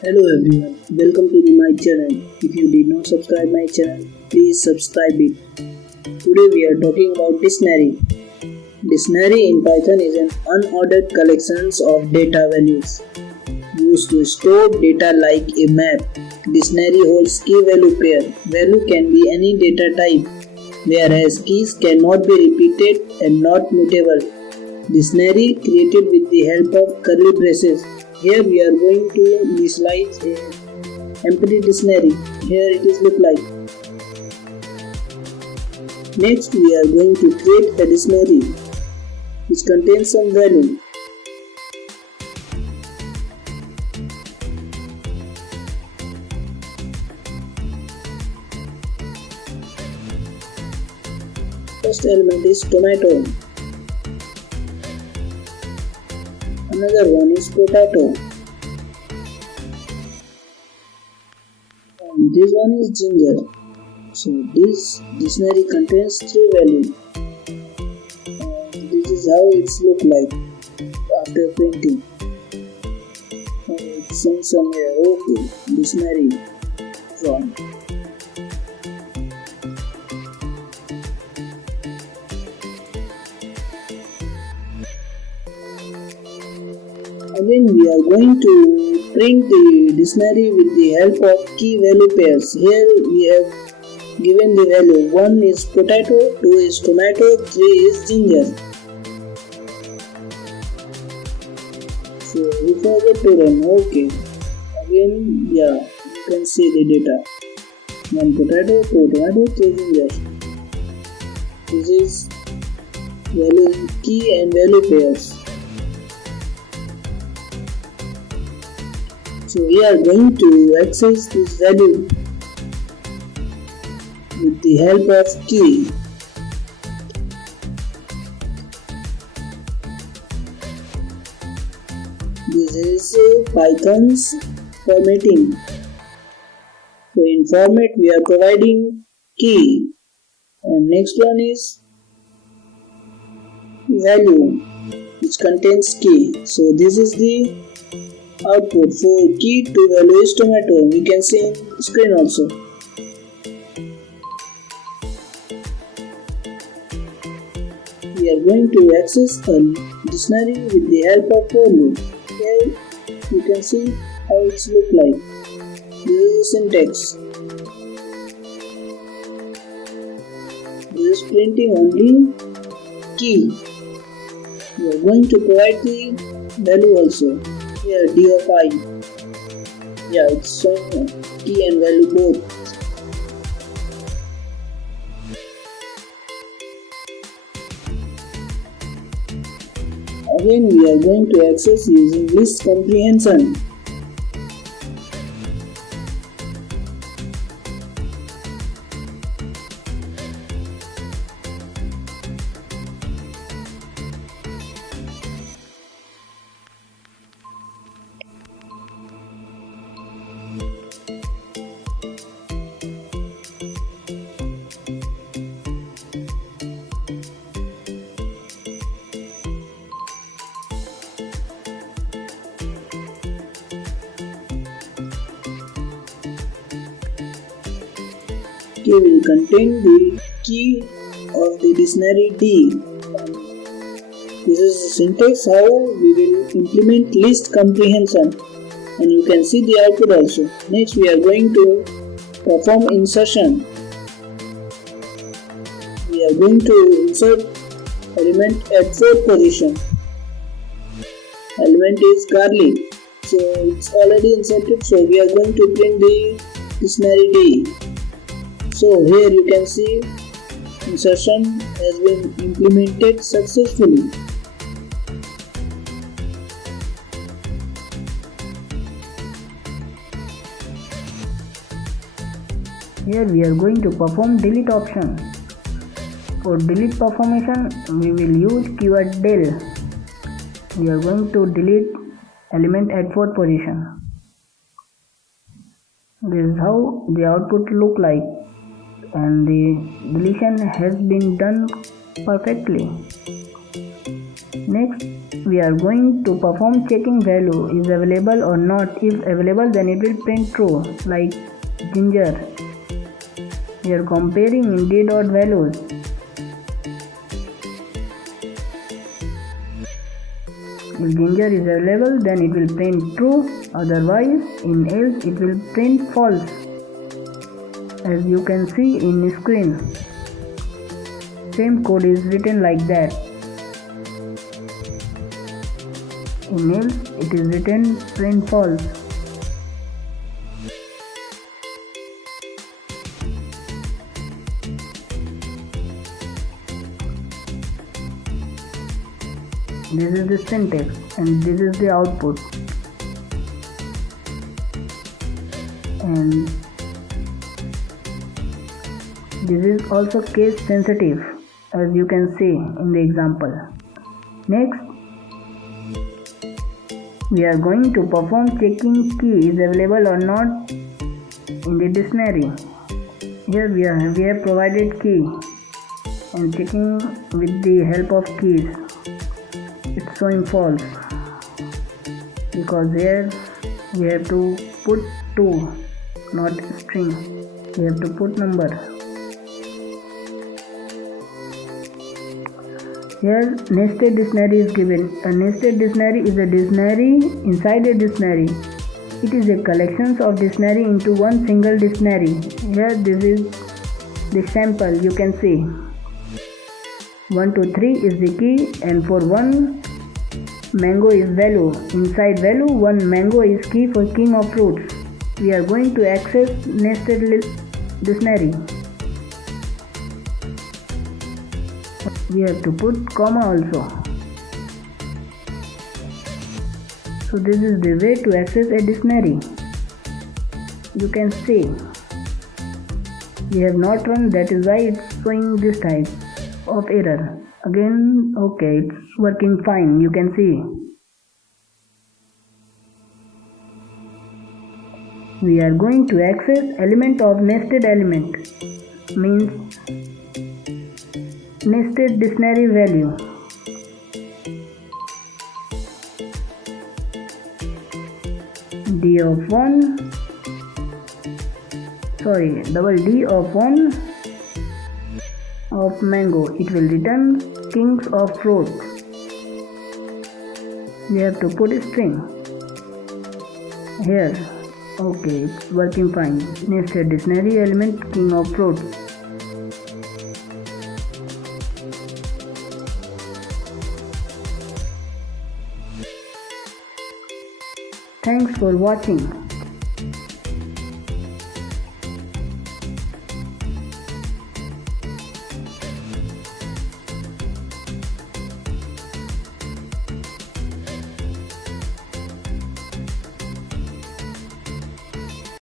Hello everyone, welcome to my channel. If you did not subscribe my channel, please subscribe it. Today we are talking about dictionary. Dictionary in Python is an unordered collection of data values used to store data like a map. Dictionary holds key value pair. Value can be any data type, whereas keys cannot be repeated and not mutable. Dictionary created with the help of curly braces. Here we are going to visualize a empty dictionary. Here it is look like. Next we are going to create a dictionary which contains some value. First element is tomato. Another one is potato. And this one is ginger. So this dictionary contains three values. And this is how it's look like after printing. And it's shown somewhere. Okay, dictionary from. Again we are going to print the dictionary with the help of key value pairs. Here we have given the value. 1 is potato, 2 is tomato, 3 is ginger. So we forgot to run. Okay. Again, you can see the data. 1 potato, 2 tomato, 3 ginger. This is value key and value pairs. So we are going to access this value with the help of key. This is Python's formatting. So in format we are providing key, and next one is value which contains key. So this is the output for key to value is tomato. We can see in screen also. We are going to access a dictionary with the help of for loop. Here you can see how it's look like. This is the syntax. This is printing only key. We are going to provide the value also. Here d of I. It's showing key and value both. Again we are going to access using list comprehension. Key will contain the key of the dictionary D. This is the syntax how we will implement list comprehension, and you can see the output also. Next we are going to perform insertion. We are going to insert element at 4th position. Element is garlic, so it's already inserted, so we are going to print the dictionary D. So here you can see insertion has been implemented successfully. Here we are going to perform delete option. For delete performation we will use keyword del. We are going to delete element at 4th position. This is how the output look like, and the deletion has been done perfectly. Next, we are going to perform checking value is available or not. If available, then it will print true, like ginger. We are comparing in d dot values. If ginger is available, then it will print true, otherwise in else it will print false, as you can see in the screen. Same code is written like that. In else it is written print false. This is the syntax and this is the output. And this is also case sensitive, as you can see in the example. Next, we are going to perform checking key is available or not in the dictionary. Here we have provided key and checking with the help of keys. It's showing false because here we have to put 2, not string. We have to put number. Here nested dictionary is given. A nested dictionary is a dictionary inside a dictionary. It is a collection of dictionary into one single dictionary. Here this is the sample, you can see. 1 to 3 is the key, and for 1 mango is value. Inside value, 1 mango is key for king of fruits. We are going to access nested dictionary. We have to put comma also. So this is the way to access a dictionary. You can see we have not run, that is why it's showing this type of error. Again, okay, it's working fine, you can see. We are going to access element of nested element, means nested dictionary value. D of 1, double D of 1 of mango, it will return kings of fruit. We have to put a string here. Okay, it's working fine. Nested dictionary element king of fruit. Thanks for watching.